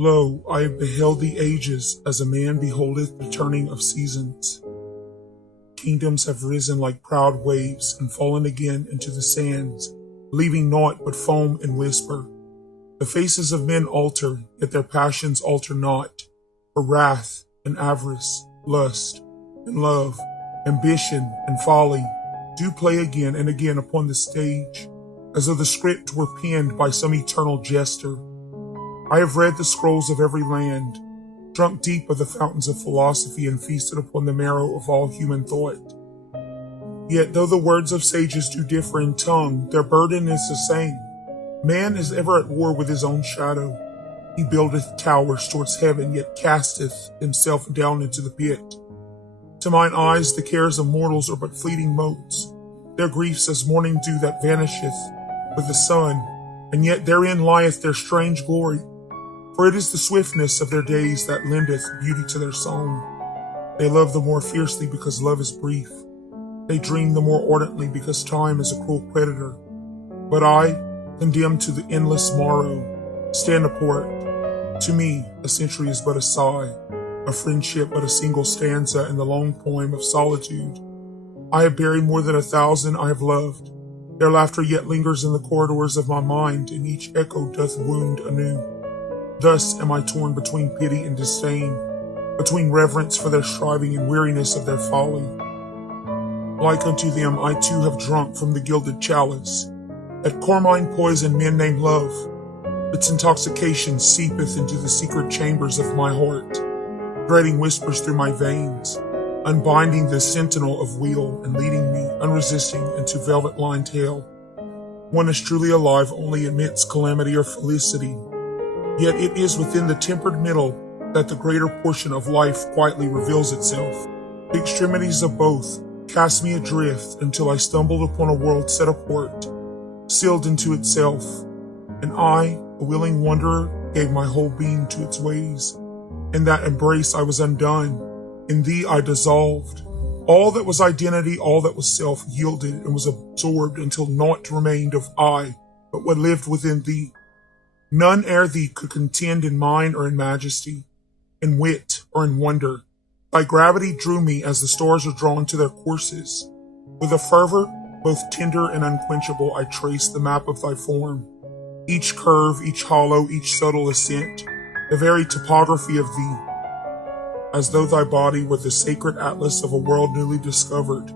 Lo, I have beheld the ages as a man beholdeth the turning of seasons. Kingdoms have risen like proud waves and fallen again into the sands, leaving naught but foam and whisper. The faces of men alter, yet their passions alter not. For wrath and avarice, lust and love, ambition and folly do play again and again upon the stage, as though the script were penned by some eternal jester. I have read the scrolls of every land, drunk deep of the fountains of philosophy, and feasted upon the marrow of all human thought. Yet though the words of sages do differ in tongue, their burden is the same. Man is ever at war with his own shadow. He buildeth towers towards heaven, yet casteth himself down into the pit. To mine eyes the cares of mortals are but fleeting motes, their griefs as morning dew that vanisheth with the sun, and yet therein lieth their strange glory. For it is the swiftness of their days that lendeth beauty to their song. They love the more fiercely because love is brief. They dream the more ardently because time is a cruel predator. But I, condemned to the endless morrow, stand apart. To me, a century is but a sigh, a friendship but a single stanza in the long poem of solitude. I have buried more than 1,000 I have loved. Their laughter yet lingers in the corridors of my mind, and each echo doth wound anew. Thus am I torn between pity and disdain, between reverence for their striving and weariness of their folly. Like unto them, I too have drunk from the gilded chalice. That carmine poison men name love, its intoxication seepeth into the secret chambers of my heart. Dreading whispers through my veins, unbinding the sentinel of weal and leading me, unresisting, into velvet-lined hell. One is truly alive only amidst calamity or felicity. Yet it is within the tempered middle that the greater portion of life quietly reveals itself. The extremities of both cast me adrift until I stumbled upon a world set apart, sealed into itself, and I, a willing wanderer, gave my whole being to its ways. In that embrace I was undone. In thee I dissolved. All that was identity, all that was self, yielded and was absorbed until naught remained of I but what lived within thee. None ere thee could contend in mind or in majesty, in wit or in wonder. Thy gravity drew me as the stars are drawn to their courses. With a fervor both tender and unquenchable I traced the map of thy form. Each curve, each hollow, each subtle ascent, the very topography of thee, as though thy body were the sacred atlas of a world newly discovered.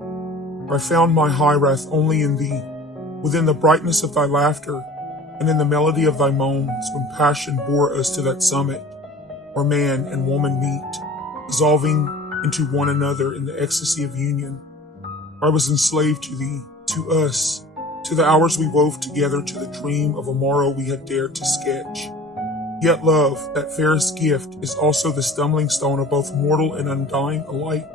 I found my high wrath only in thee, within the brightness of thy laughter, and in the melody of thy moans, when passion bore us to that summit, where man and woman meet, dissolving into one another in the ecstasy of union. I was enslaved to thee, to us, to the hours we wove together, to the dream of a morrow we had dared to sketch. Yet love, that fairest gift, is also the stumbling stone of both mortal and undying alike,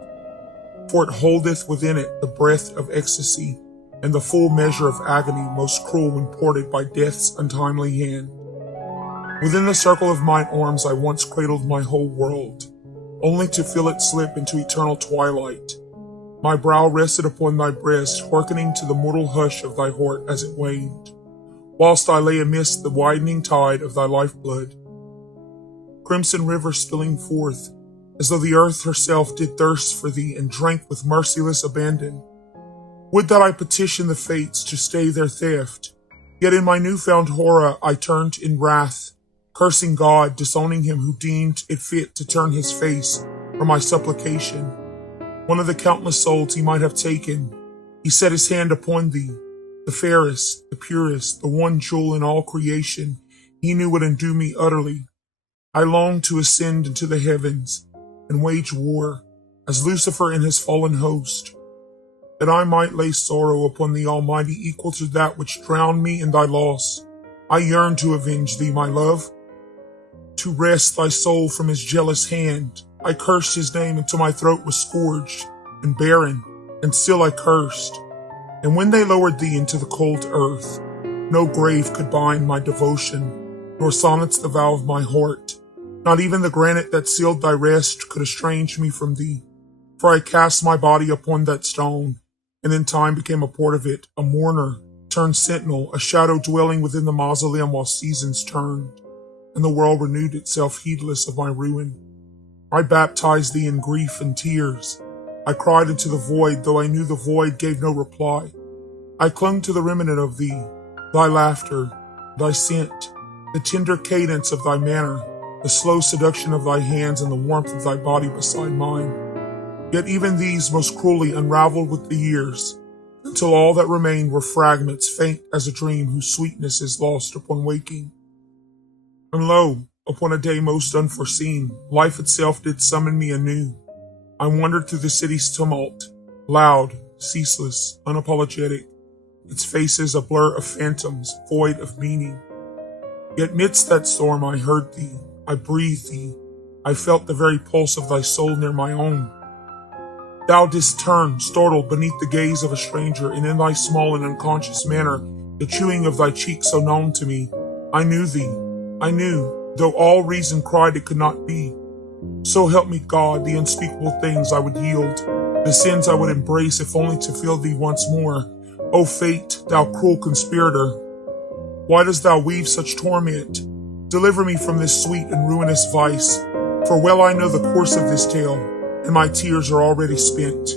for it holdeth within it the breath of ecstasy and the full measure of agony most cruel when ported by death's untimely hand. Within the circle of mine arms I once cradled my whole world, only to feel it slip into eternal twilight. My brow rested upon thy breast, hearkening to the mortal hush of thy heart as it waned, whilst I lay amidst the widening tide of thy lifeblood. Crimson rivers spilling forth, as though the earth herself did thirst for thee and drank with merciless abandon. Would that I petition the fates to stay their theft, yet in my newfound horror I turned in wrath, cursing God, disowning him who deemed it fit to turn his face from my supplication. One of the countless souls he might have taken, he set his hand upon thee, the fairest, the purest, the one jewel in all creation he knew would undo me utterly. I longed to ascend into the heavens and wage war, as Lucifer and his fallen host, that I might lay sorrow upon the Almighty equal to that which drowned me in thy loss. I yearned to avenge thee, my love, to wrest thy soul from his jealous hand. I cursed his name until my throat was scourged and barren, and still I cursed. And when they lowered thee into the cold earth, no grave could bind my devotion, nor sonnets the vow of my heart. Not even the granite that sealed thy rest could estrange me from thee. For I cast my body upon that stone, and in time became a part of it, a mourner, turned sentinel, a shadow dwelling within the mausoleum while seasons turned. and the world renewed itself heedless of my ruin. I baptized thee in grief and tears. I cried into the void, though I knew the void gave no reply. I clung to the remnant of thee, thy laughter, thy scent, the tender cadence of thy manner, the slow seduction of thy hands, and the warmth of thy body beside mine. Yet even these most cruelly unraveled with the years, until all that remained were fragments faint as a dream whose sweetness is lost upon waking. And lo, upon a day most unforeseen, life itself did summon me anew. I wandered through the city's tumult, loud, ceaseless, unapologetic, its faces a blur of phantoms, void of meaning. Yet midst that storm I heard thee, I breathed thee, I felt the very pulse of thy soul near my own. Thou didst turn, startled beneath the gaze of a stranger, and in thy small and unconscious manner, the chewing of thy cheek so known to me, I knew thee, I knew, though all reason cried it could not be. So help me God, the unspeakable things I would yield, the sins I would embrace if only to feel thee once more. O fate, thou cruel conspirator, why dost thou weave such torment? Deliver me from this sweet and ruinous vice, for well I know the course of this tale, and my tears are already spent.